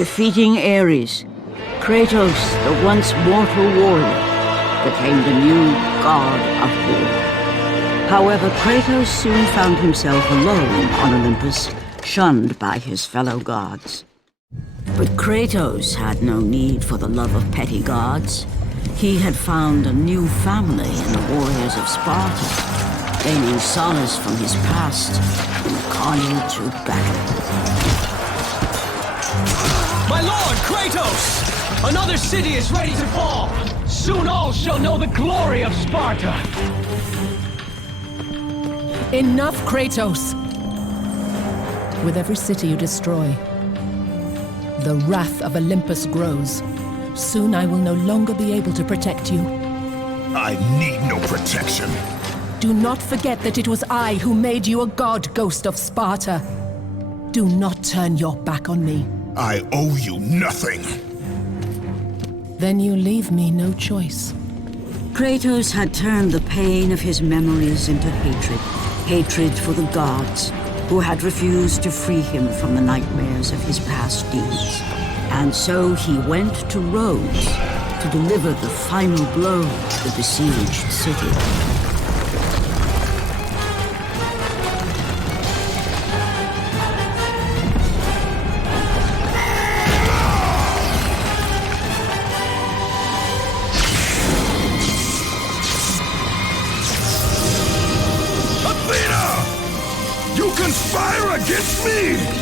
defeating Ares, Kratos, the once mortal warrior, became the new god of war. However, Kratos soon found himself alone on Olympus, shunned by his fellow gods. But Kratos had no need for the love of petty gods. He had found a new family in the warriors of Sparta, gaining solace from his past in the carnage of battle. My lord, Kratos! Another city is ready to fall! Soon all shall know the glory of Sparta! Enough, Kratos! With every city you destroy, the wrath of Olympus grows. Soon I will no longer be able to protect you. I need no protection. Do not forget that it was I who made you a god, Ghost of Sparta. Do not turn your back on me. I owe you nothing. Then you leave me no choice. Kratos had turned the pain of his memories into hatred. Hatred for the gods, who had refused to free him from the nightmares of his past deeds. And so he went to Rhodes to deliver the final blow to the besieged city. You conspire against me!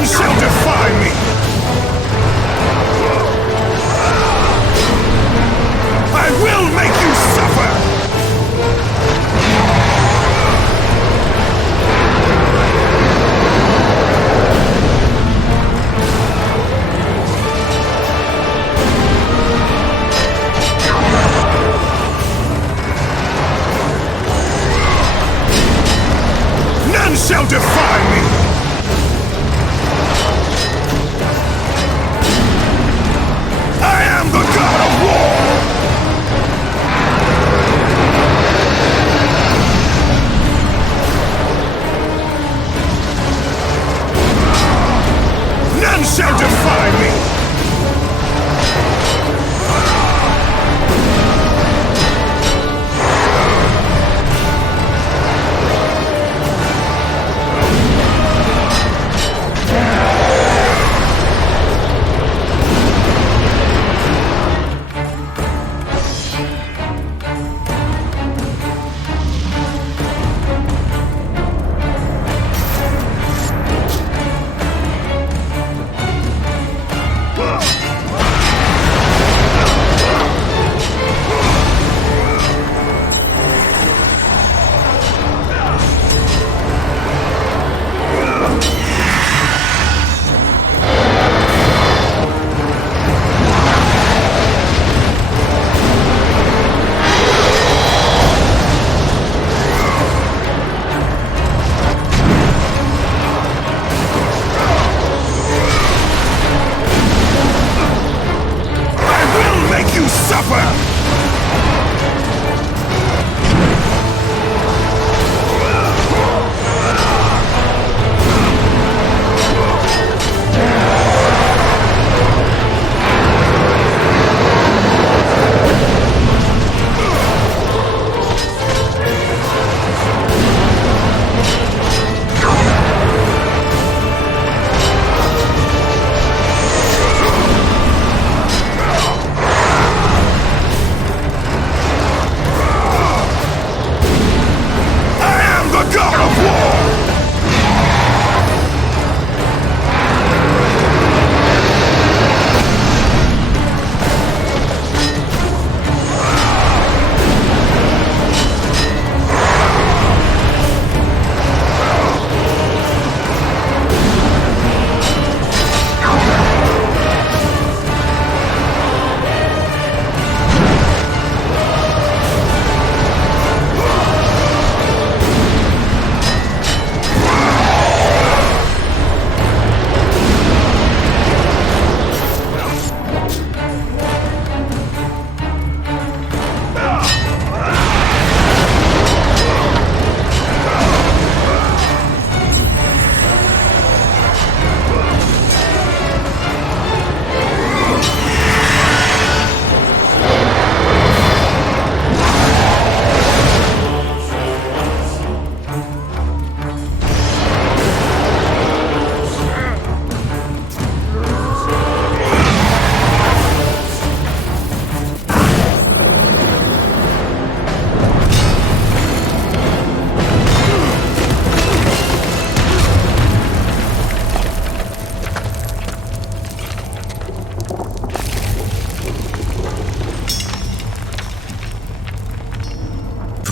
None shall defy me! I will make you suffer! None shall defy me! I am the god of war! None shall defy me!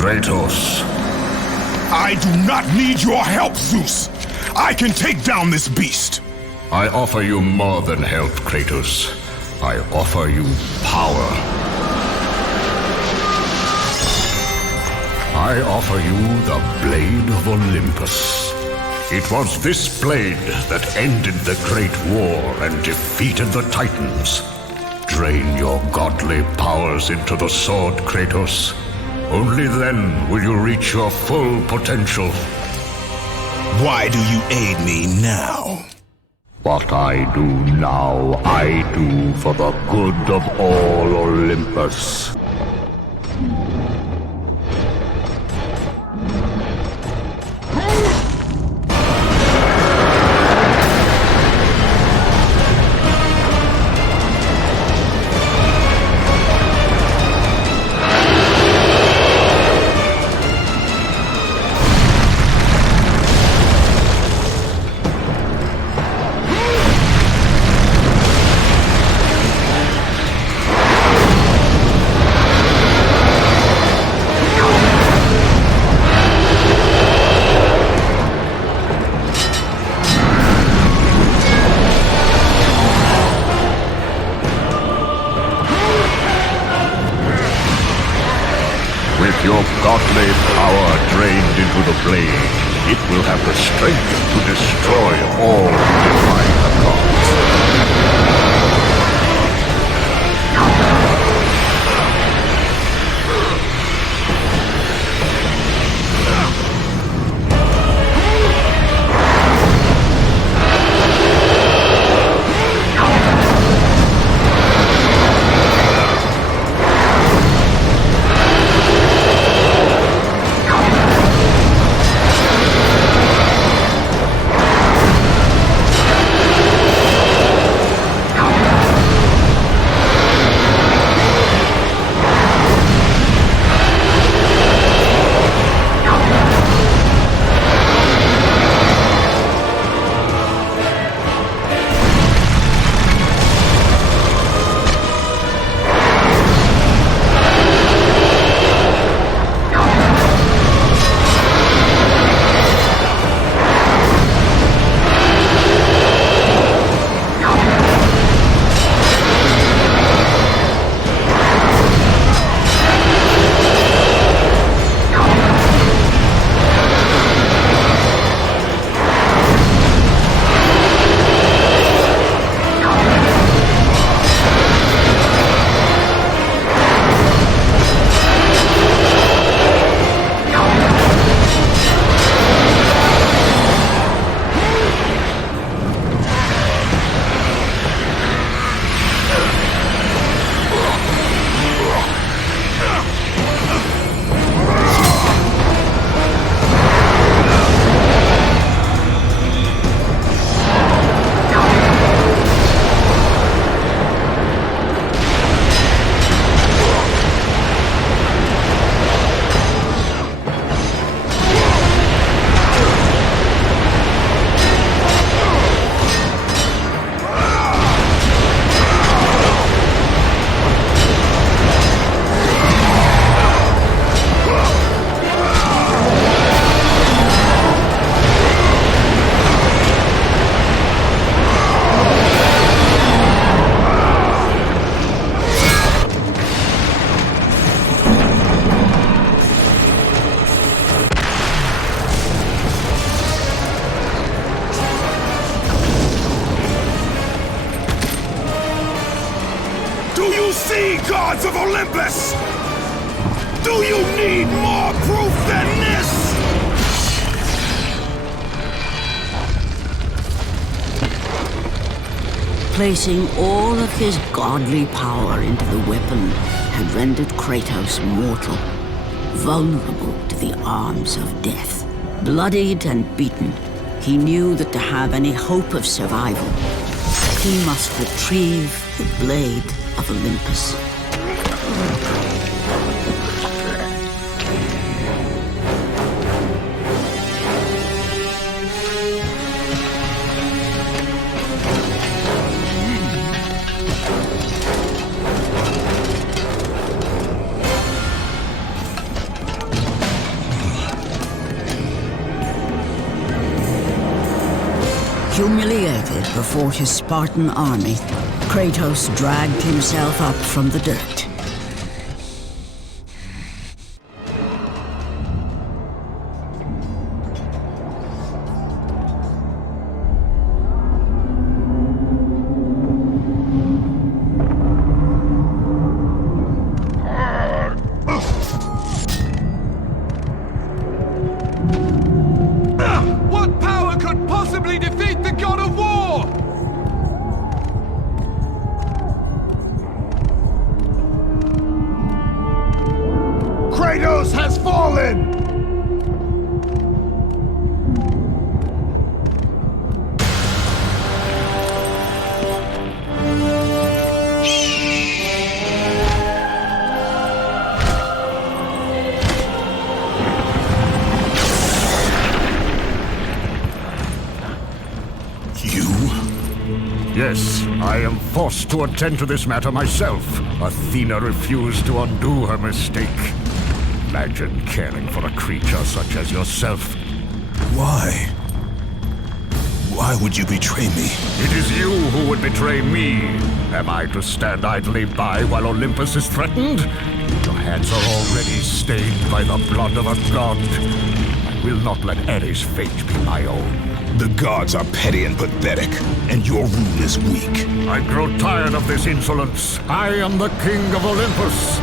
Kratos. I do not need your help, Zeus. I can take down this beast. I offer you more than help, Kratos. I offer you power. I offer you the Blade of Olympus. It was this blade that ended the Great War and defeated the Titans. Drain your godly powers into the sword, Kratos. Only then will you reach your full potential. Why do you aid me now? What I do now, I do for the good of all Olympus. to the blade, it will have the strength to destroy all who defy the gods. Gods of Olympus! Do you need more proof than this? Placing all of his godly power into the weapon had rendered Kratos mortal, vulnerable to the arms of death. Bloodied and beaten, he knew that to have any hope of survival, he must retrieve the blade of Olympus. Humiliated before his Spartan army, Kratos dragged himself up from the dirt. What power could possibly defeat the god of war? Kratos has fallen! Yes, I am forced to attend to this matter myself. Athena refused to undo her mistake. Imagine caring for a creature such as yourself. Why? Why would you betray me? It is you who would betray me. Am I to stand idly by while Olympus is threatened? Your hands are already stained by the blood of a god. I will not let Ares' fate be my own. The gods are petty and pathetic, and your rule is weak. I grow tired of this insolence. I am the king of Olympus.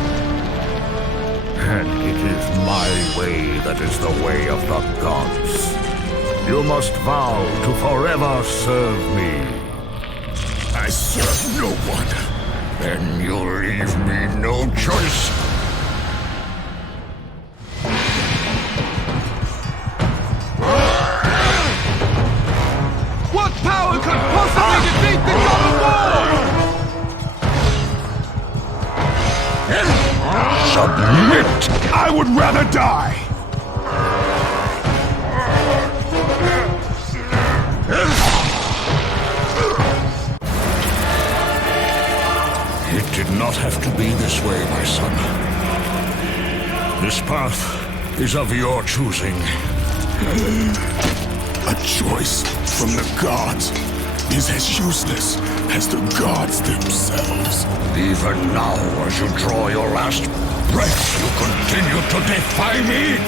And it is my way that is the way of the gods. You must vow to forever serve me. I serve no one. Then you leave me no choice. What power could possibly defeat the god of war? Submit! I would rather die! It did not have to be this way, my son. This path is of your choosing. A choice from the gods is as useless as the gods themselves. Even now, as you draw your last breath, you continue to defy me?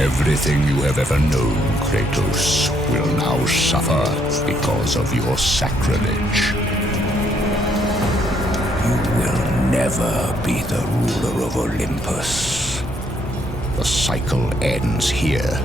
Everything you have ever known, Kratos, will now suffer because of your sacrilege. You will never be the ruler of Olympus. The cycle ends here.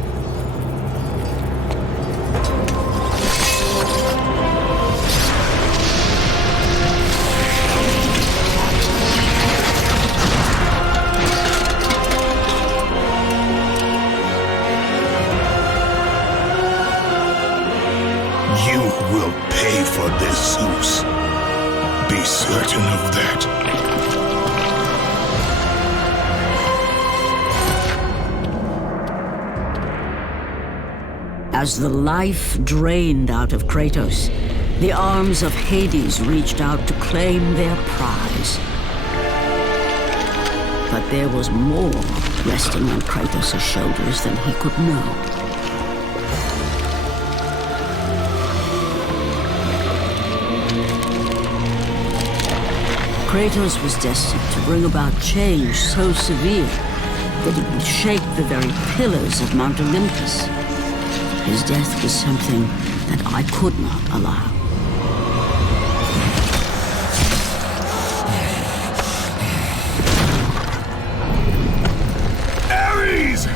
You will pay for this, Zeus. Be certain of that. As the life drained out of Kratos, the arms of Hades reached out to claim their prize. But there was more resting on Kratos' shoulders than he could know. Kratos was destined to bring about change so severe that it would shake the very pillars of Mount Olympus. His death was something that I could not allow. Ares!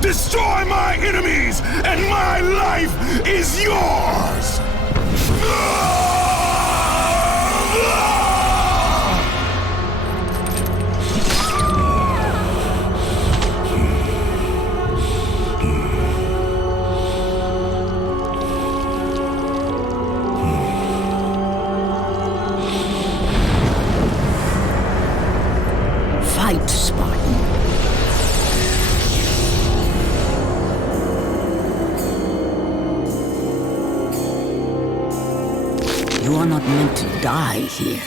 Destroy my enemies, and my life is yours! Fight, Spartan. You are not meant to die here.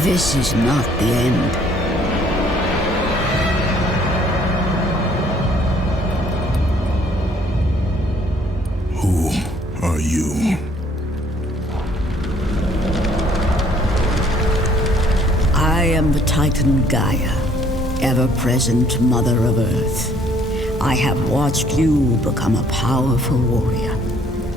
This is not the end. Who are you? I am the Titan Gaia, ever-present Mother of Earth. I have watched you become a powerful warrior,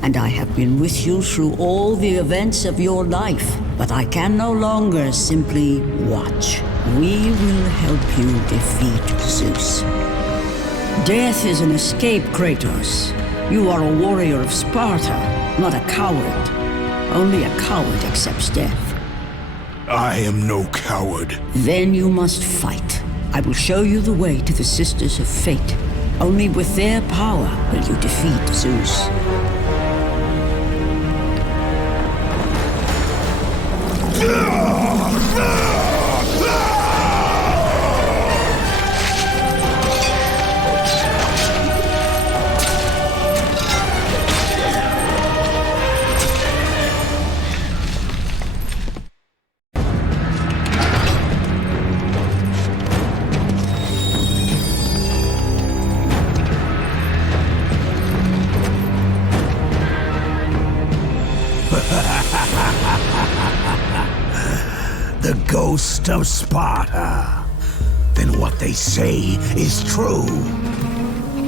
and I have been with you through all the events of your life, but I can no longer simply watch. We will help you defeat Zeus. Death is an escape, Kratos. You are a warrior of Sparta, not a coward. Only a coward accepts death. I am no coward. Then you must fight. I will show you the way to the Sisters of Fate. Only with their power will you defeat Zeus. spirit of Sparta. Then what they say is true.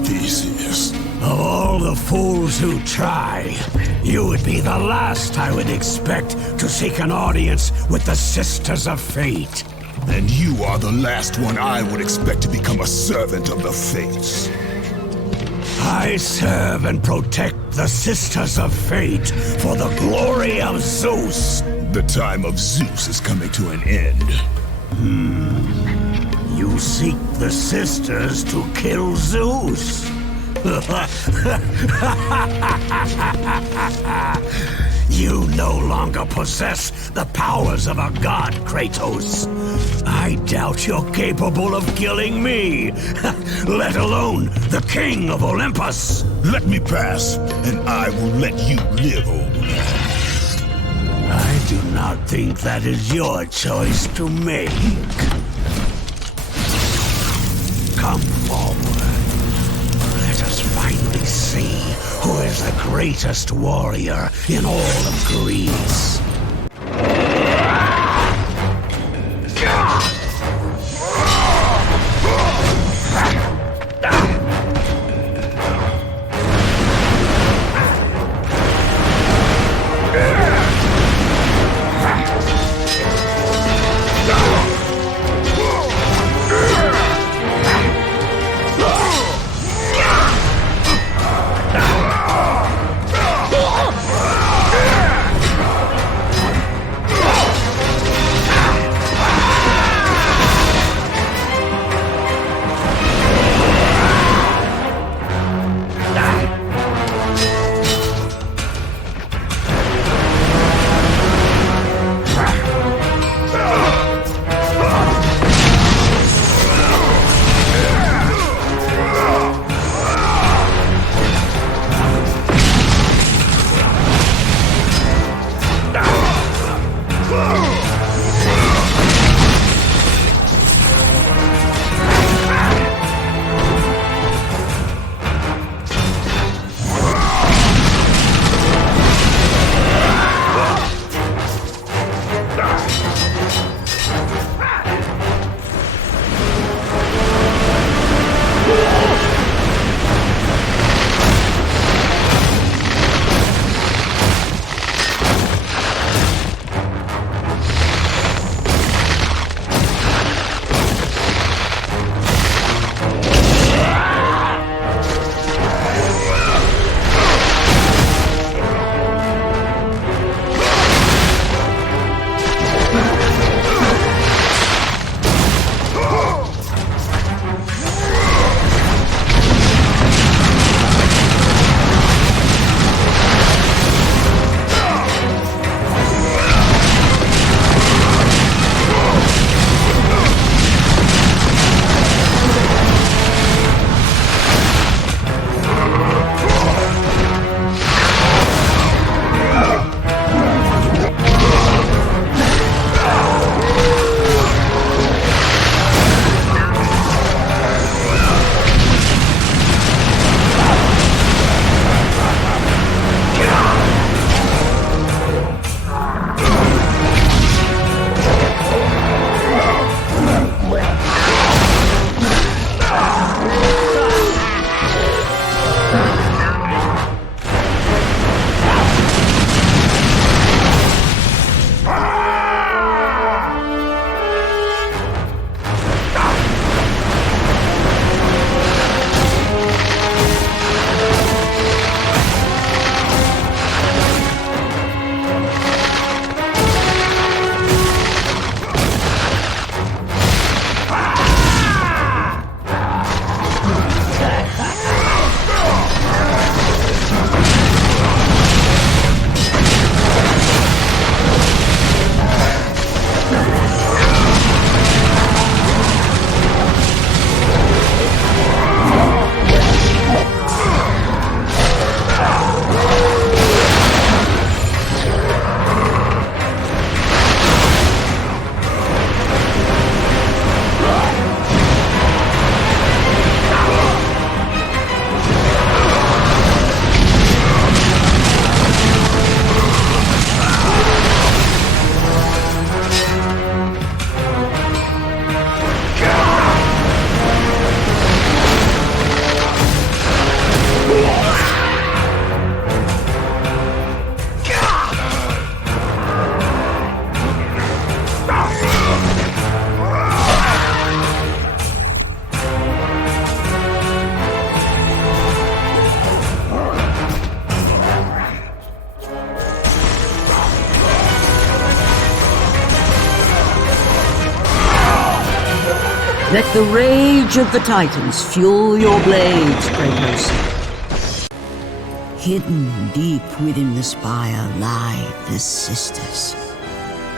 Theseus. Of all the fools who try, you would be the last I would expect to seek an audience with the Sisters of Fate. And you are the last one I would expect to become a servant of the Fates. I serve and protect the Sisters of Fate for the glory of Zeus. The time of Zeus is coming to an end. You seek the Sisters to kill Zeus. You no longer possess the powers of a god, Kratos. I doubt you're capable of killing me, let alone the king of Olympus. Let me pass, and I will let you live, old man. I do not think that is your choice to make. Come forward. Let us finally see who is the greatest warrior in all of Greece. Let the rage of the Titans fuel your blades, Kratos. Hidden deep within the spire lie the sisters.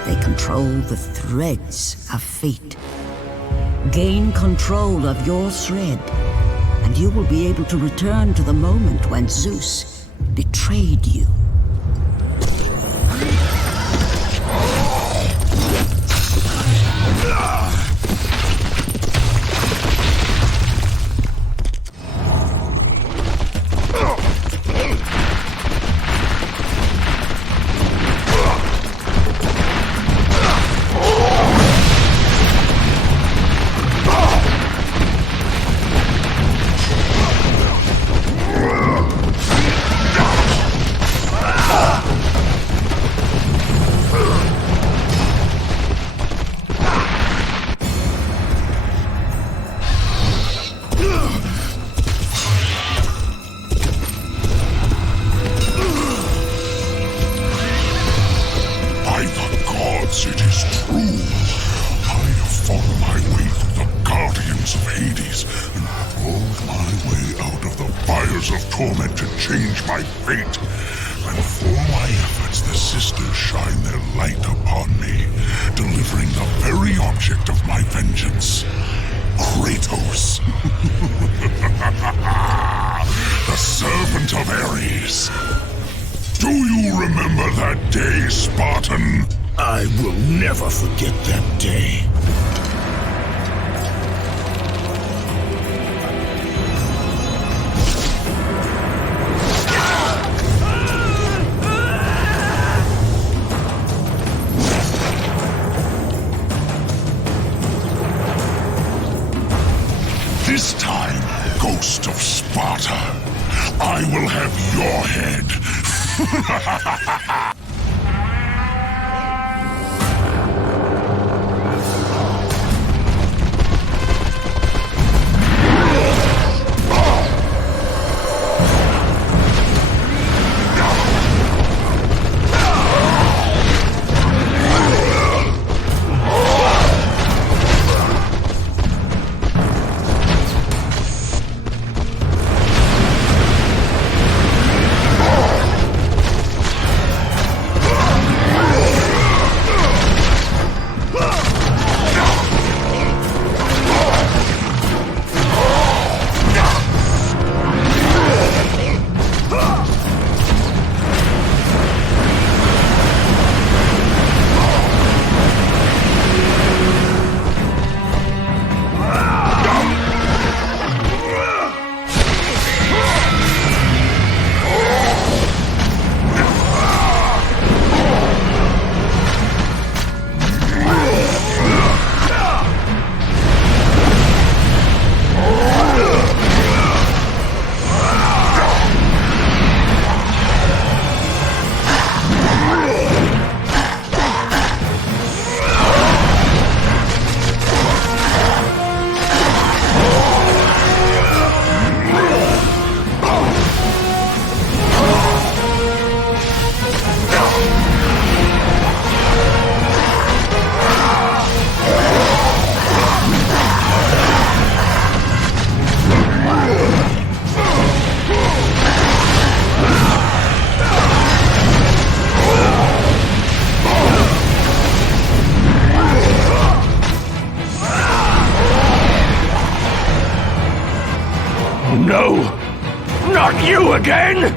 They control the threads of fate. Gain control of your thread, and you will be able to return to the moment when Zeus betrayed you. I will never forget that day. This time, Ghost of Sparta, I will have your head. No! Not you again!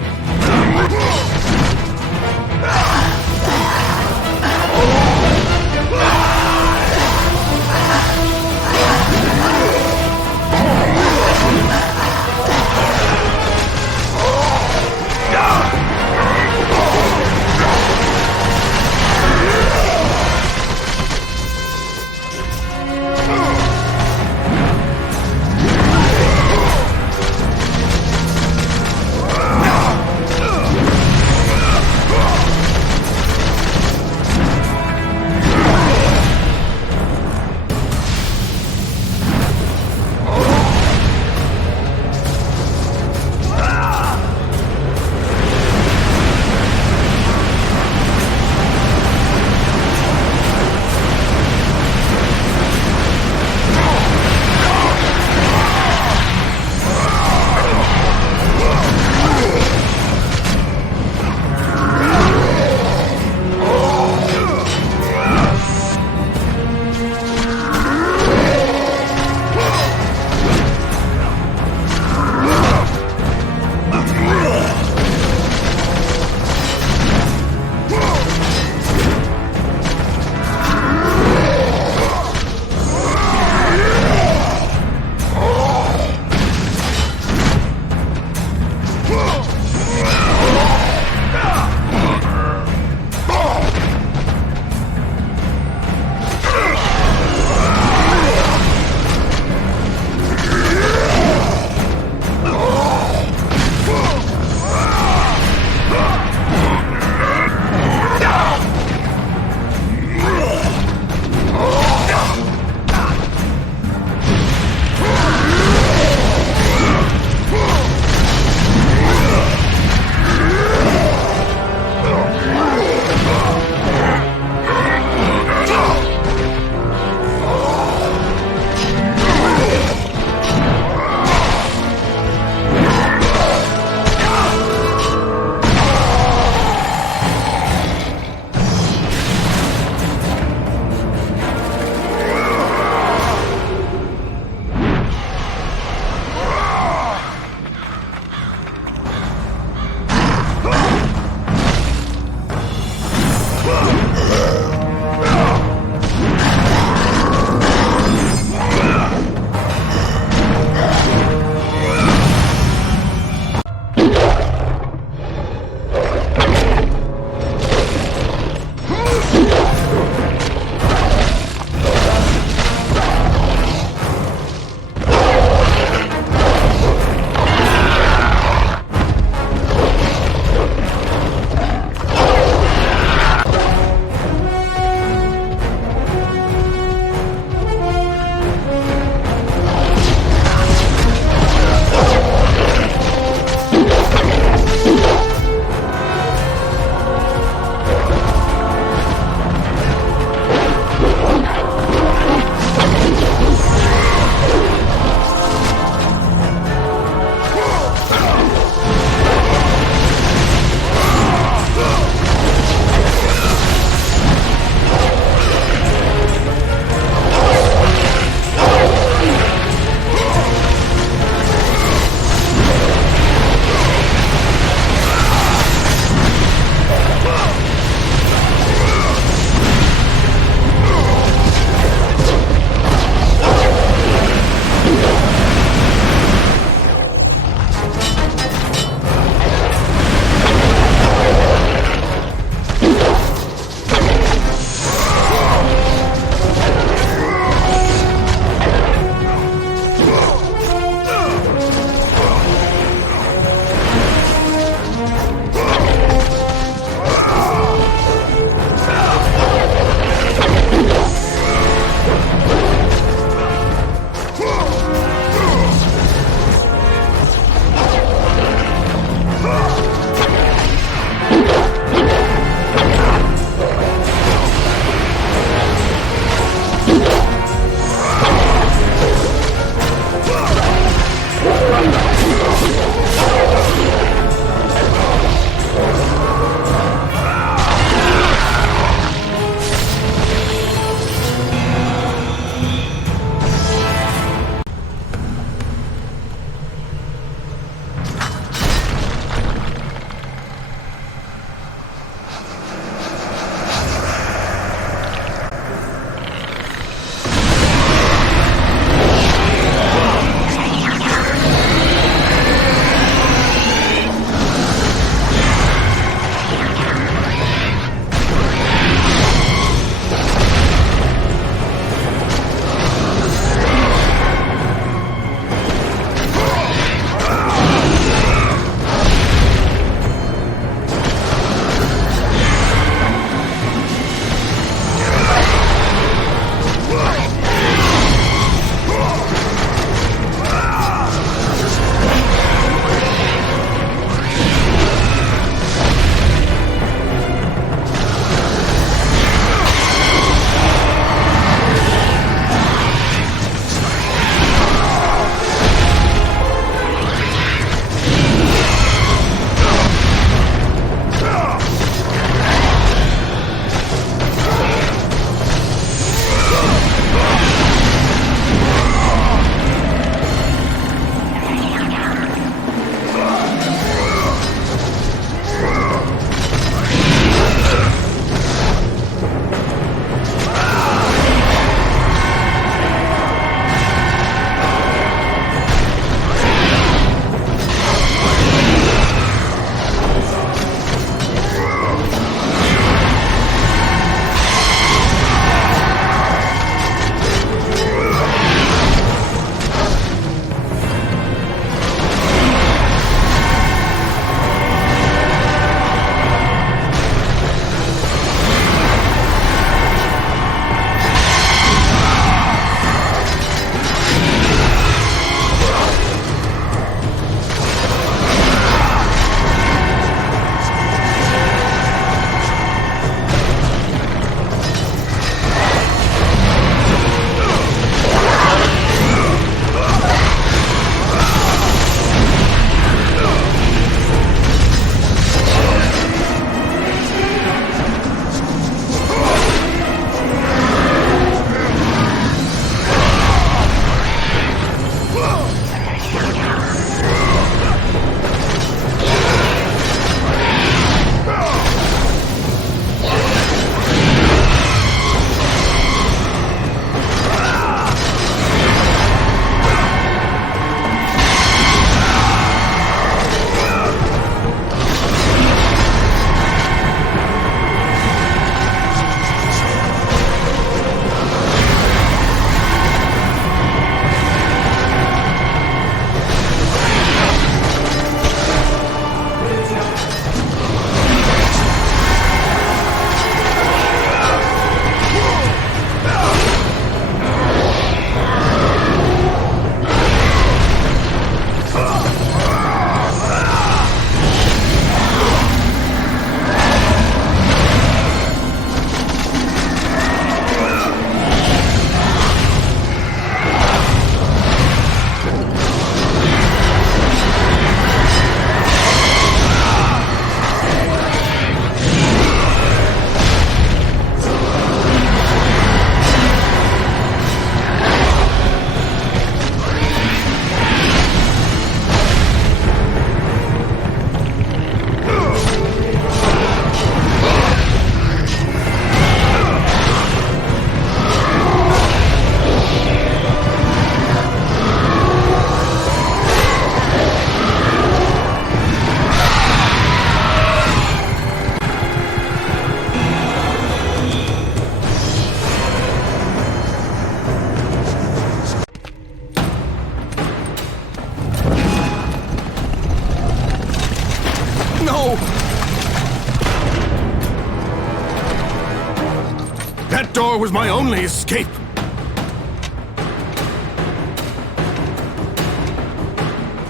was my only escape.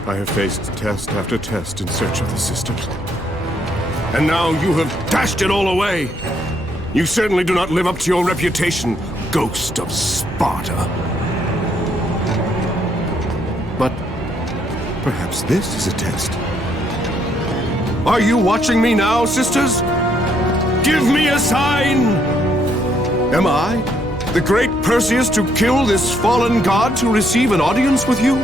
I have faced test after test in search of the sisters. And now you have dashed it all away. You certainly do not live up to your reputation, ghost of Sparta. But perhaps this is a test. Are you watching me now, sisters? Give me a sign! Am I, the great Perseus, to kill this fallen god to receive an audience with you?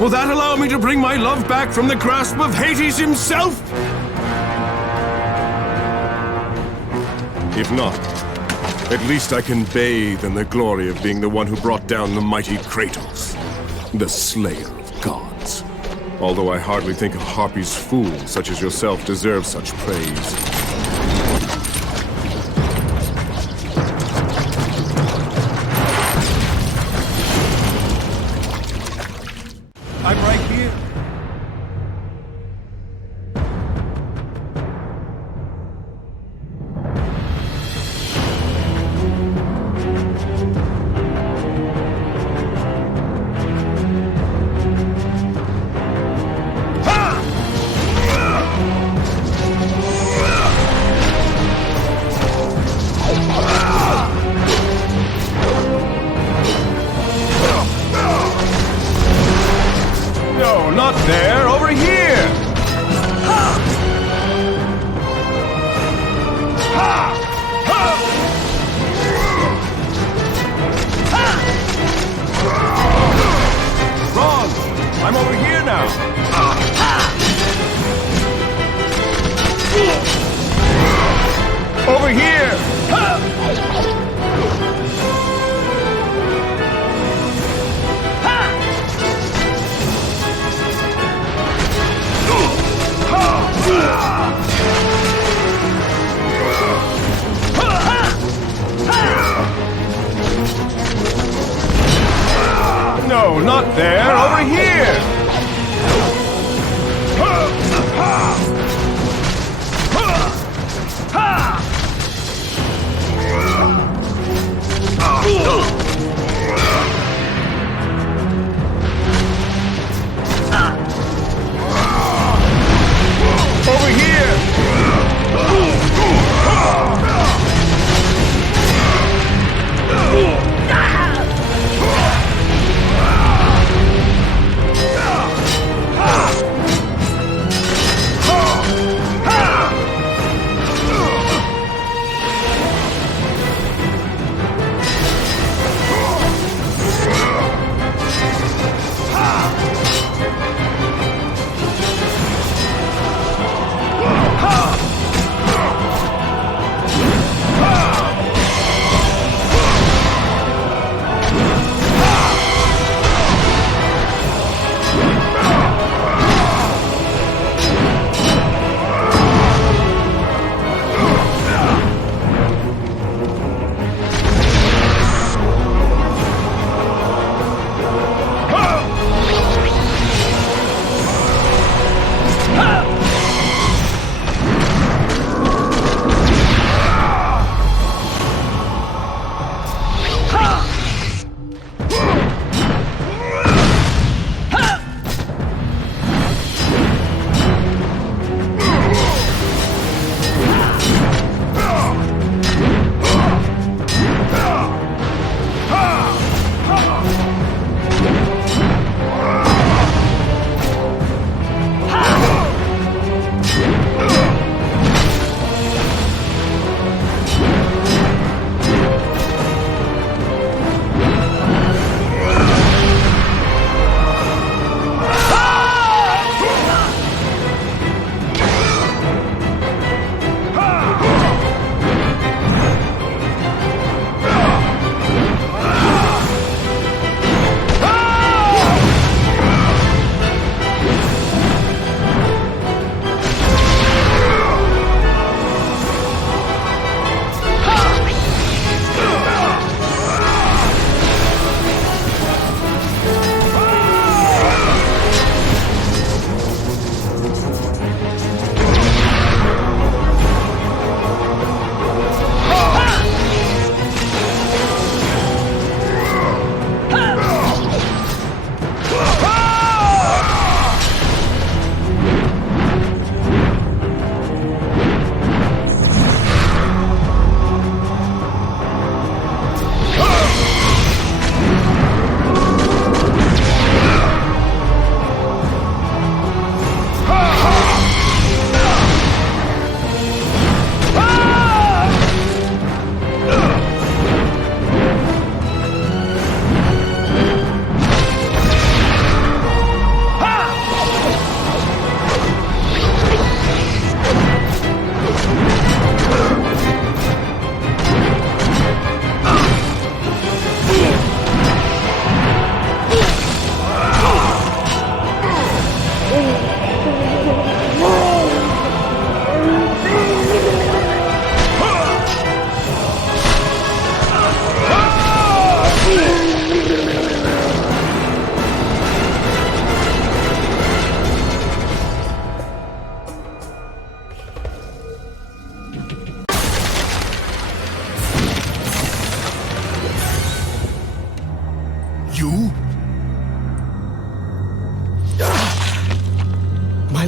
Will that allow me to bring my love back from the grasp of Hades himself? If not, at least I can bathe in the glory of being the one who brought down the mighty Kratos, the slayer of gods. Although I hardly think a Harpy's fool such as yourself deserves such praise. I'm right here. No, not there, over here! Wrong! I'm over here now! Over here! No, not there, over here! Over here!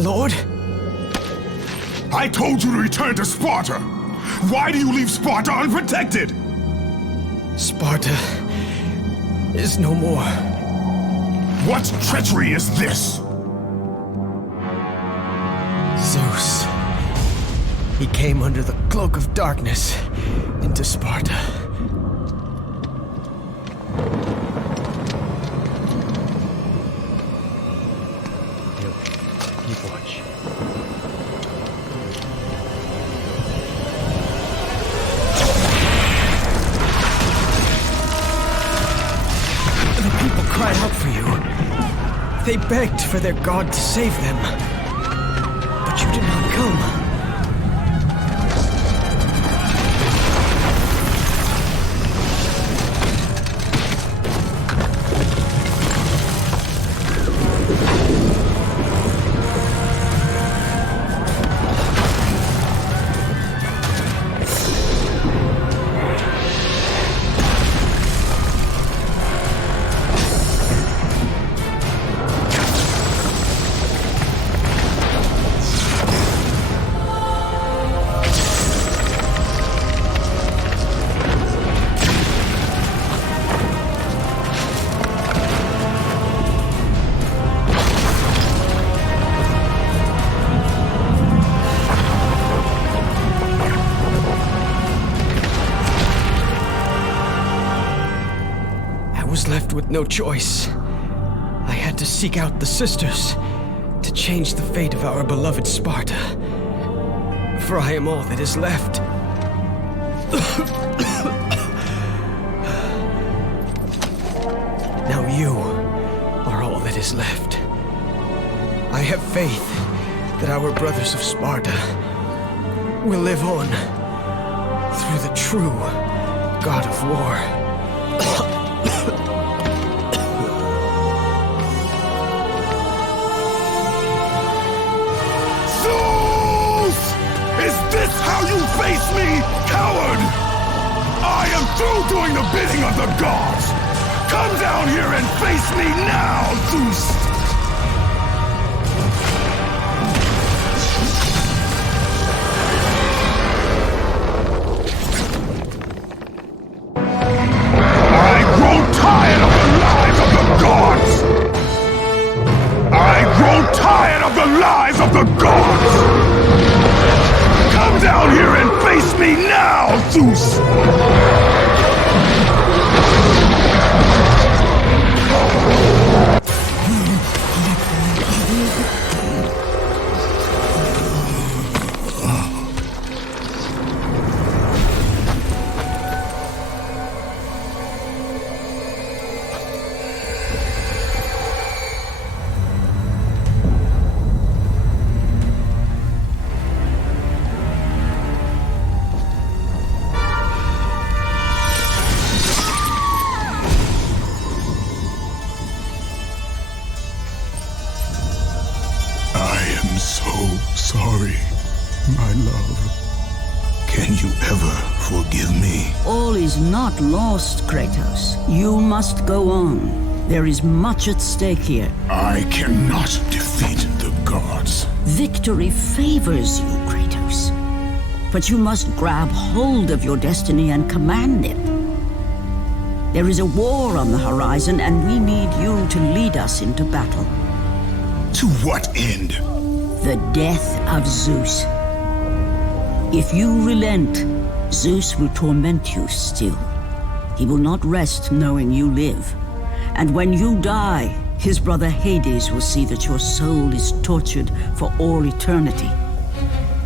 lord? I told you to return to Sparta! Why do you leave Sparta unprotected? Sparta is no more. What treachery is this? Zeus. He came under the cloak of darkness into Sparta. Keep watch. The people cried out for you. They begged for their god to save them. But you did not come. With no choice. I had to seek out the sisters to change the fate of our beloved Sparta. For I am all that is left. Now you are all that is left. I have faith that our brothers of Sparta will live on through the true God of War. Is this how you face me, coward? I am through doing the bidding of the gods! Come down here and face me now, Zeus! I grow tired of the lies of the gods! I grow tired of the lies of the gods! Come down here and face me now, Zeus! Sorry, my love. Can you ever forgive me? All is not lost, Kratos. You must go on. There is much at stake here. I cannot defeat the gods. Victory favors you, Kratos. But you must grab hold of your destiny and command it. There is a war on the horizon, and we need you to lead us into battle. To what end? The death of Zeus. If you relent, Zeus will torment you still. He will not rest knowing you live. And when you die, his brother Hades will see that your soul is tortured for all eternity.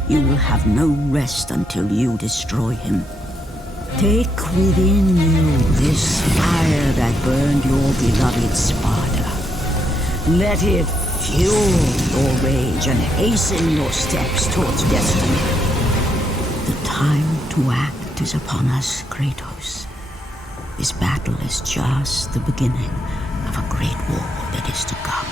You will have no rest until you destroy him. Take within you this fire that burned your beloved Sparta. Let it fuel your rage and hasten your steps towards destiny. The time to act is upon us, Kratos. This battle is just the beginning of a great war that is to come.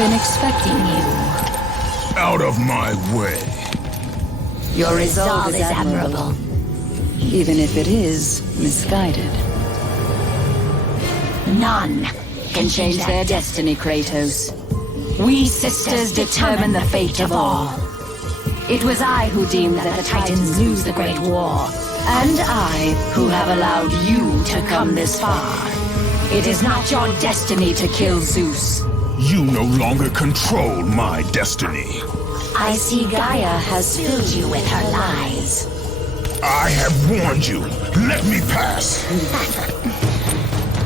been expecting you. Out of my way. Your resolve is admirable, even if it is misguided. None can change their destiny, Kratos. We sisters determine the fate of all. It was I who deemed that the Titans lose the Great War, and I who have allowed you to come this far. It is not your destiny to kill Zeus. You no longer control my destiny. I see Gaia has filled you with her lies. I have warned you. Let me pass.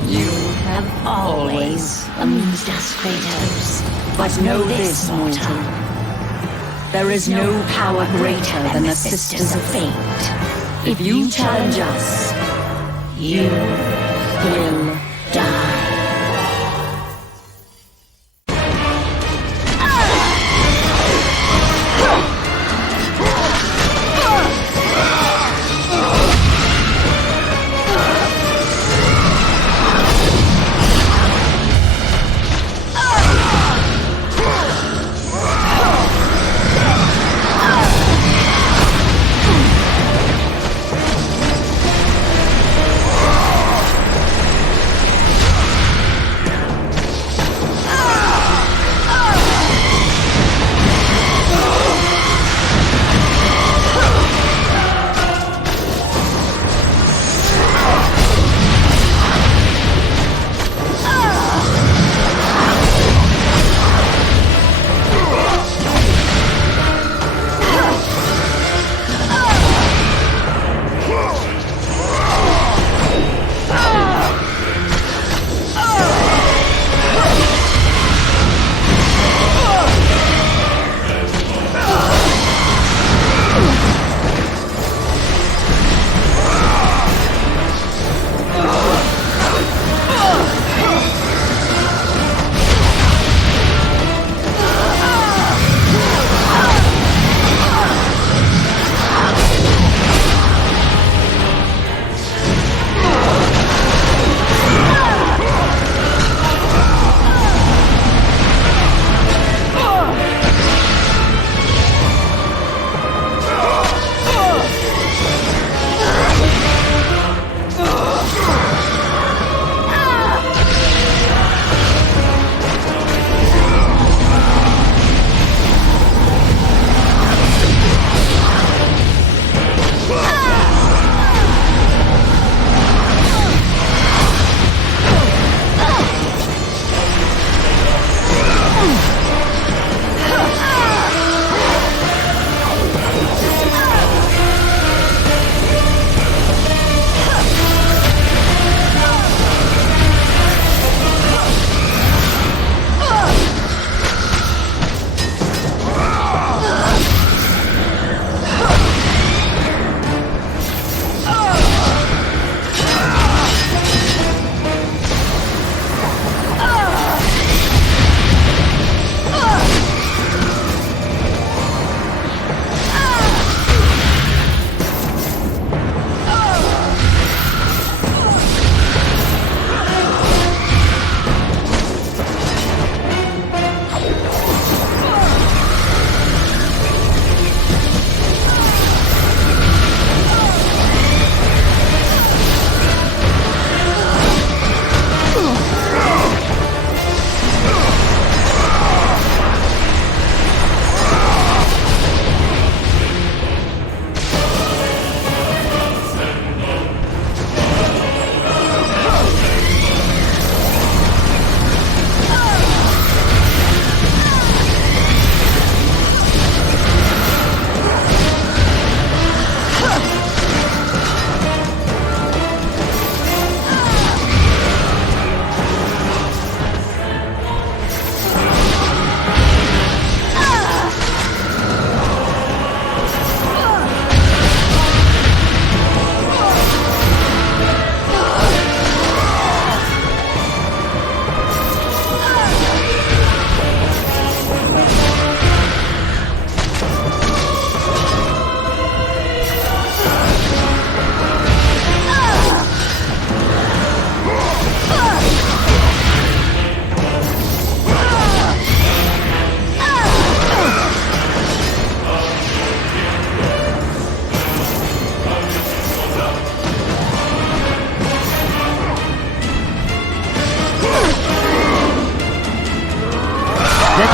You have always amused us, Kratos. But know this, mortal. There is no power greater than the Sisters of Fate. If you challenge us, you will die.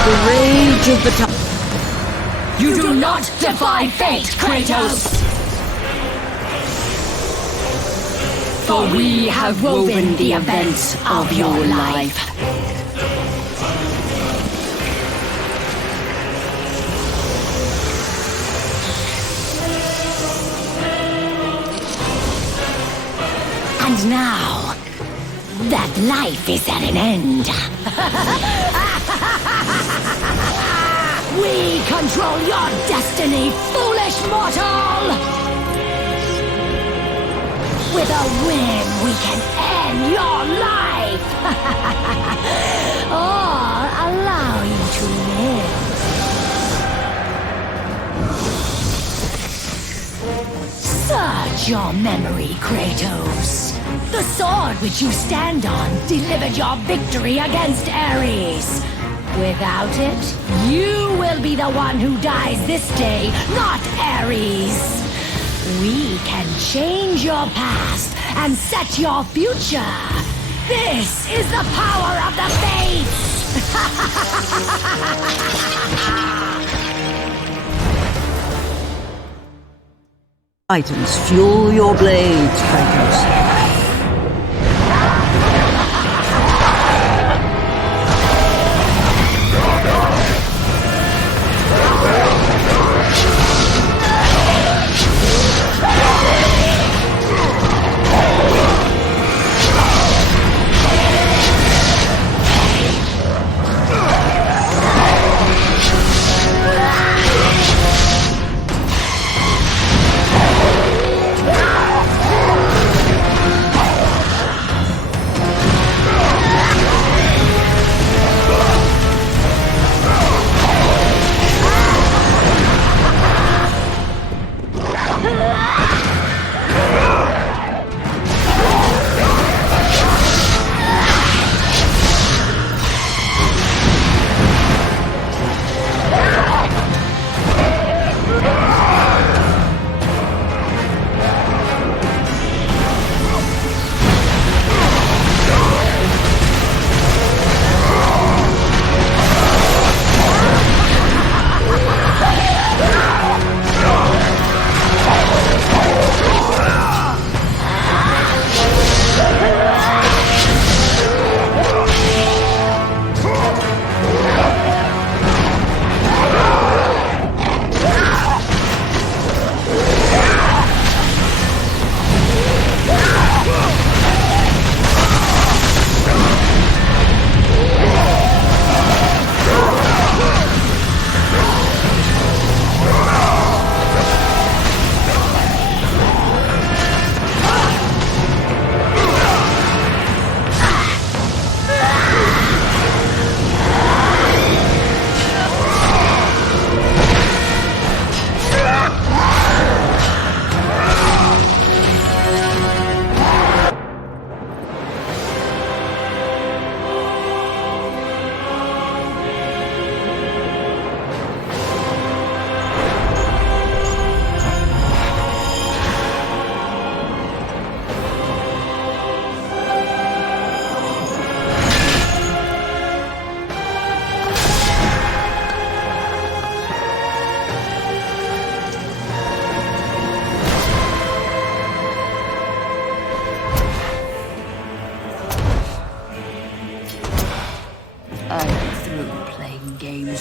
The rage of the time. You do not defy fate, Kratos! For we have woven the events of your life. And now, that life is at an end. We control your destiny, foolish mortal! With a whim, we can end your life! Or allow you to live. Search your memory, Kratos. The sword which you stand on delivered your victory against Ares. Without it, you will be the one who dies this day, not Ares. We can change your past and set your future. This is the power of the Fates! Titans, fuel your blades, Kratos.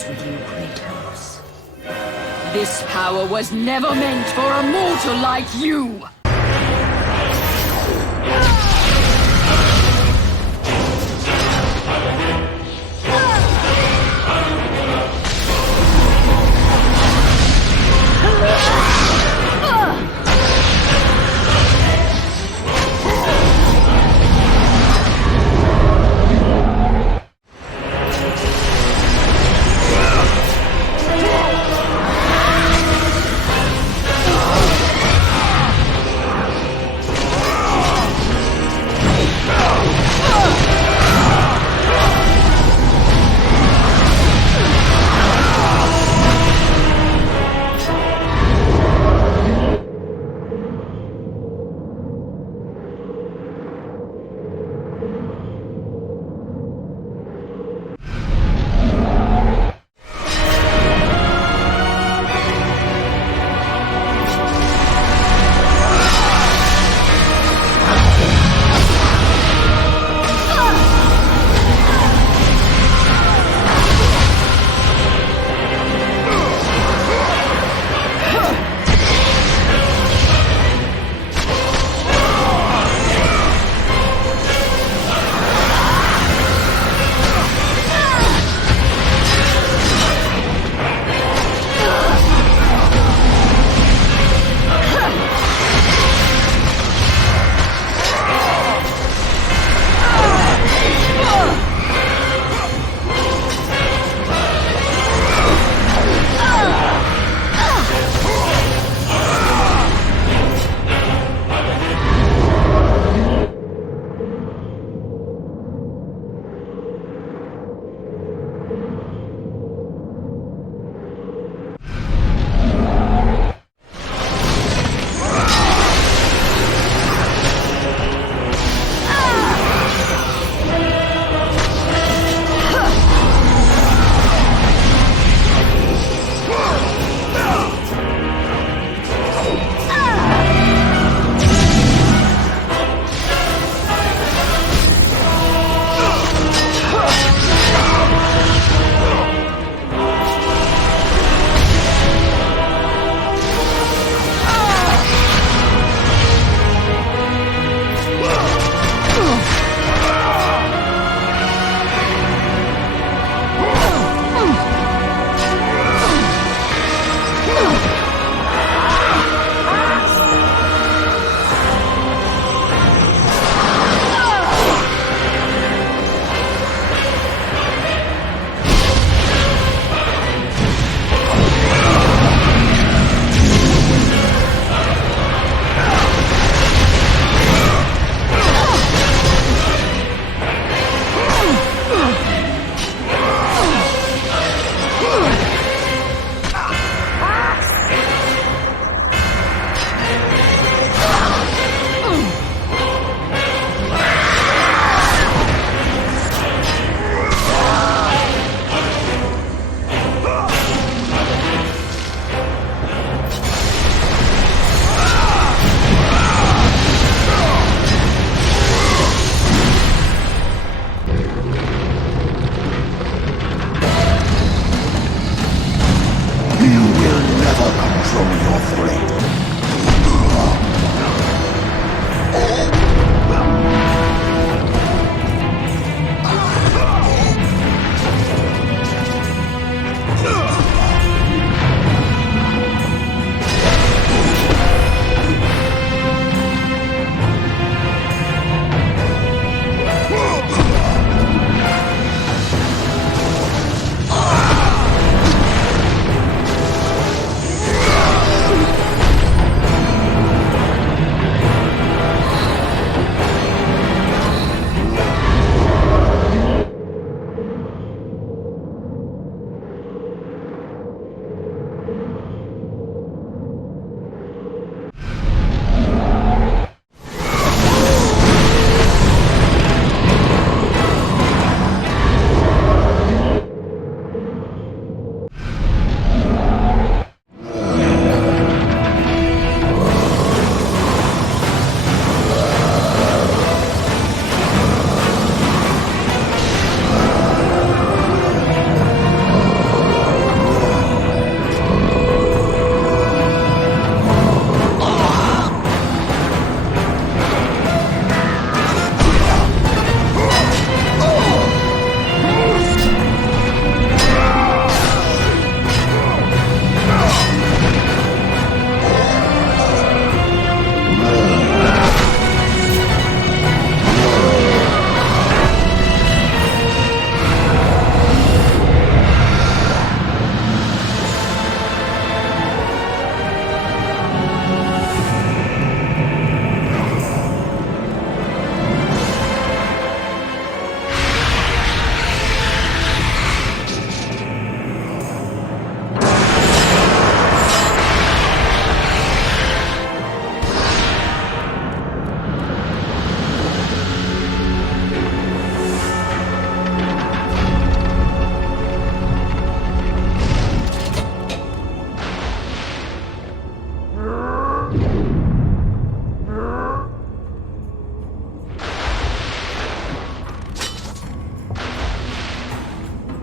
With you, Kratos. This power was never meant for a mortal like you!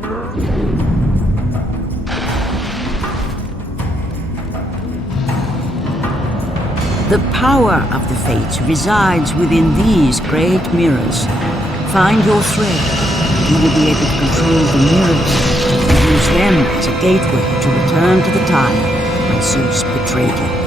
The power of the Fates resides within these great mirrors. Find your thread. You will be able to control the mirrors and use them as a gateway to return to the time when Zeus betrayed you.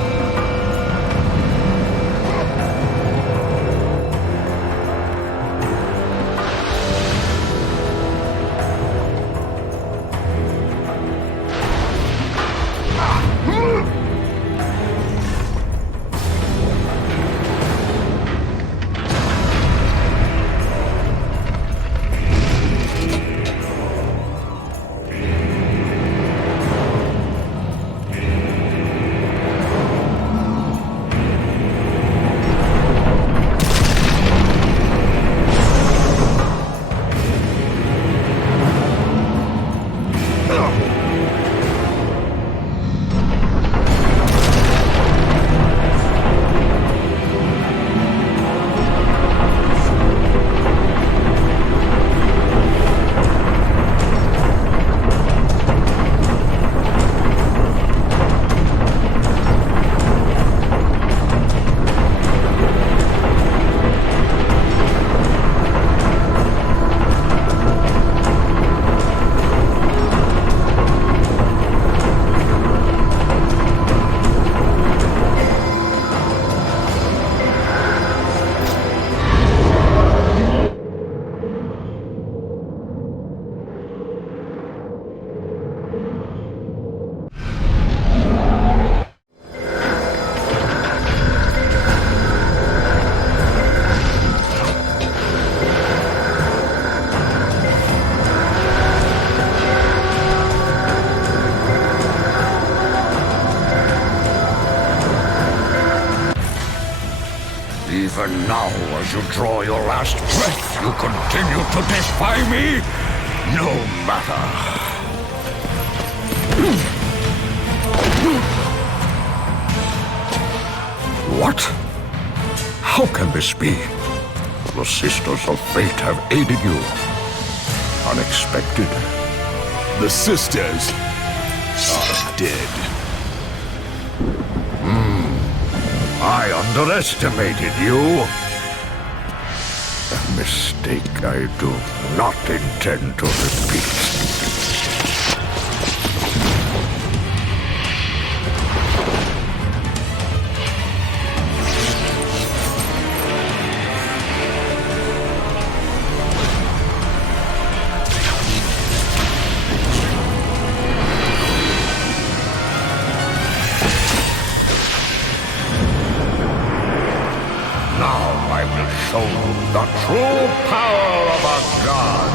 Even now, as you draw your last breath, you continue to defy me? No matter. What? How can this be? The Sisters of Fate have aided you. Unexpected. The sisters are dead. I underestimated you. A mistake I do not intend to repeat. Show the true power of a god.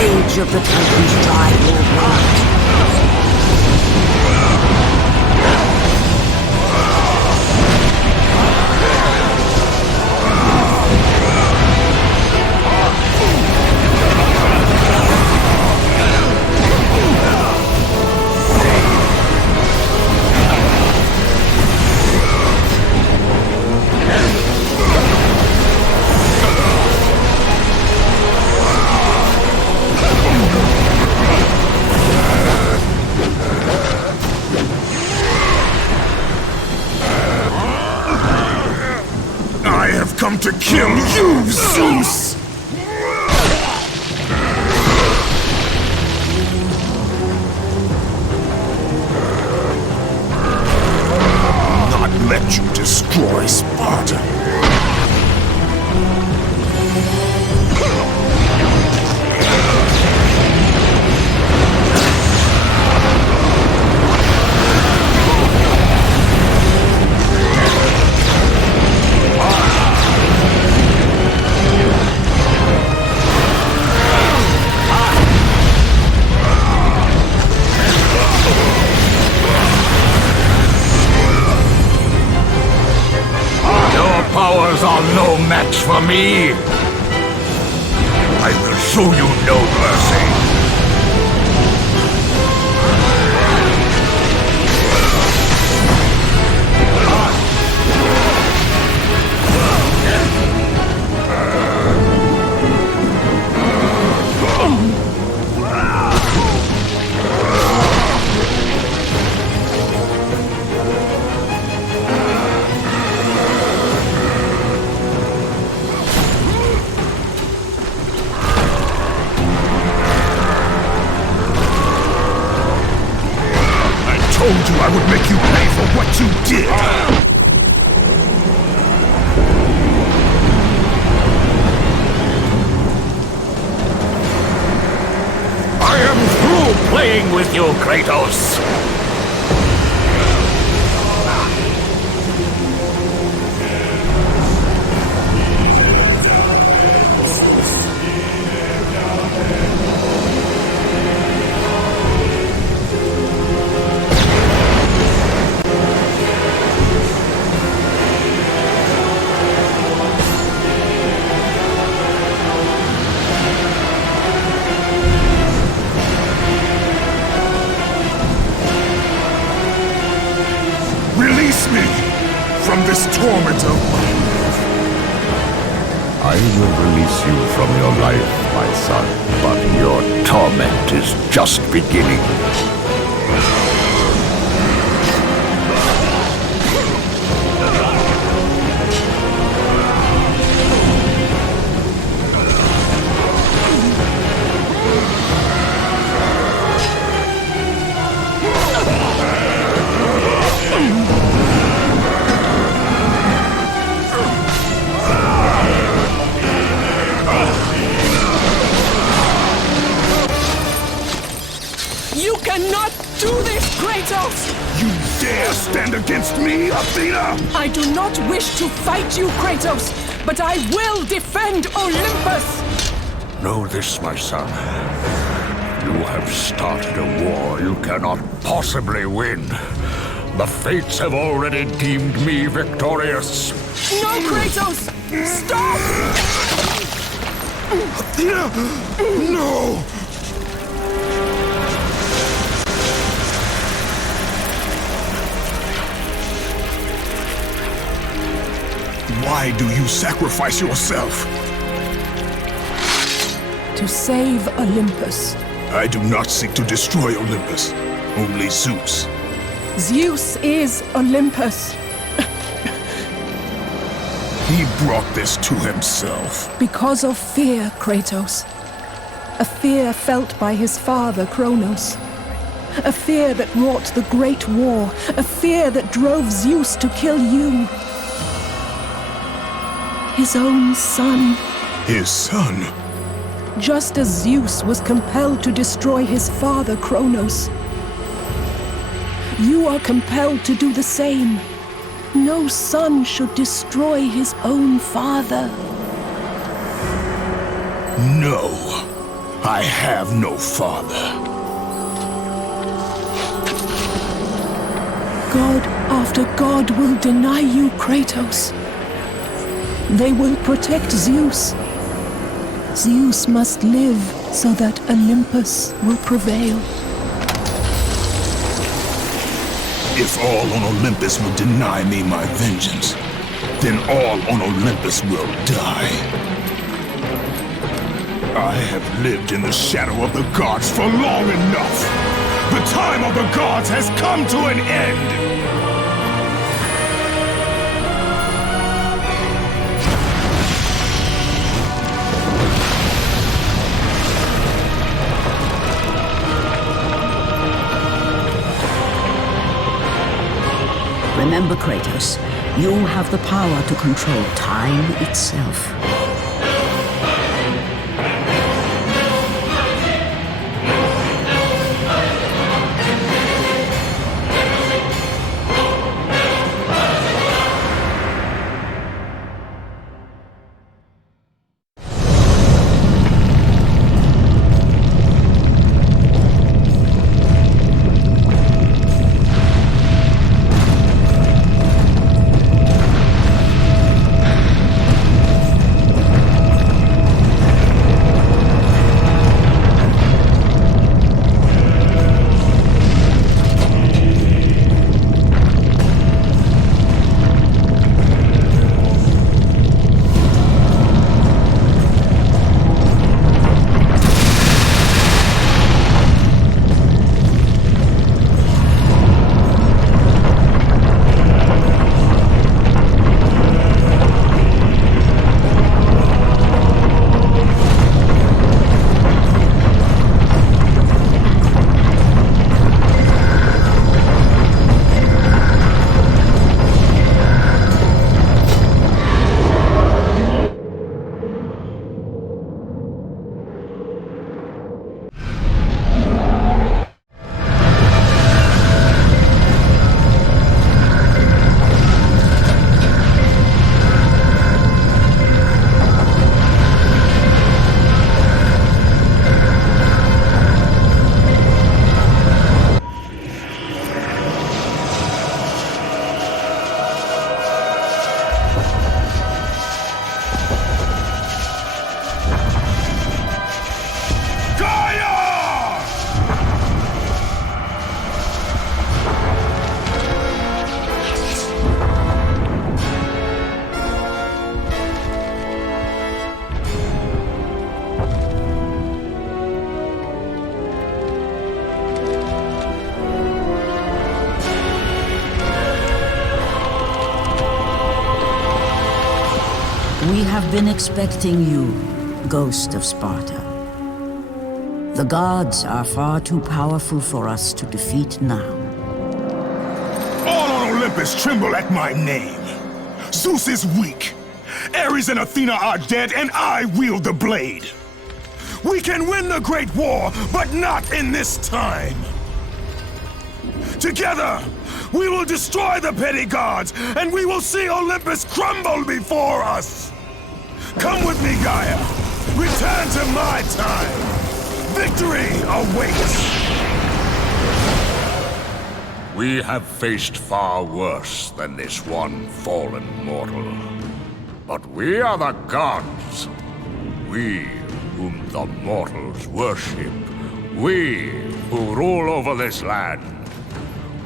rage of the Titans drive your blood. Come to kill you, Zeus! Not let you destroy Sparta. Are no match for me. I will show you no mercy. I would make you pay for what you did! I am through playing with you, Kratos! This torment of my life. I will release you from your life, my son, but your torment is just beginning. You dare stand against me, Athena? I do not wish to fight you, Kratos, but I will defend Olympus! Know this, my son. You have started a war you cannot possibly win. The fates have already deemed me victorious. No, Kratos! Stop! Athena! No! Why do you sacrifice yourself? To save Olympus. I do not seek to destroy Olympus. Only Zeus. Zeus is Olympus. He brought this to himself. Because of fear, Kratos. A fear felt by his father, Kronos. A fear that wrought the Great War. A fear that drove Zeus to kill you. His own son. His son? Just as Zeus was compelled to destroy his father, Kronos. You are compelled to do the same. No son should destroy his own father. No. I have no father. God after God will deny you, Kratos. They will protect Zeus. Zeus must live so that Olympus will prevail. If all on Olympus will deny me my vengeance, then all on Olympus will die. I have lived in the shadow of the gods for long enough. The time of the gods has come to an end. Remember, Kratos, you have the power to control time itself. We have been expecting you, Ghost of Sparta. The gods are far too powerful for us to defeat now. All on Olympus tremble at my name. Zeus is weak. Ares and Athena are dead, and I wield the blade. We can win the Great War, but not in this time. Together, we will destroy the petty gods, and we will see Olympus crumble before us. Come with me, Gaia. Return to my time. Victory awaits. We have faced far worse than this one fallen mortal. But we are the gods. We whom the mortals worship. We who rule over this land.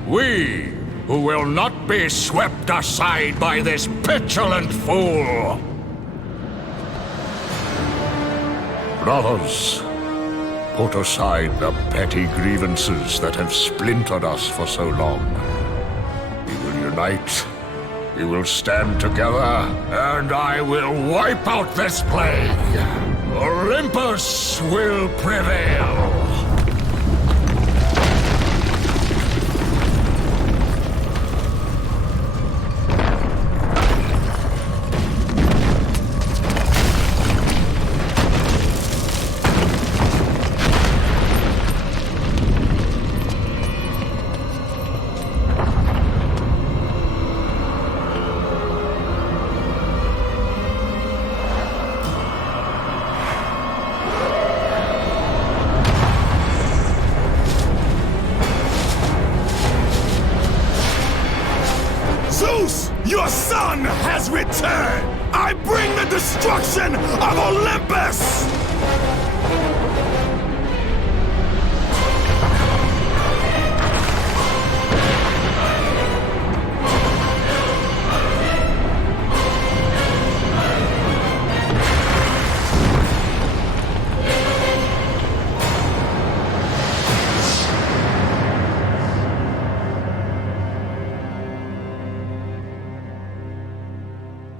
We who will not be swept aside by this petulant fool. Brothers, put aside the petty grievances that have splintered us for so long. We will unite, we will stand together, and I will wipe out this plague. Olympus will prevail. destruction of Olympus!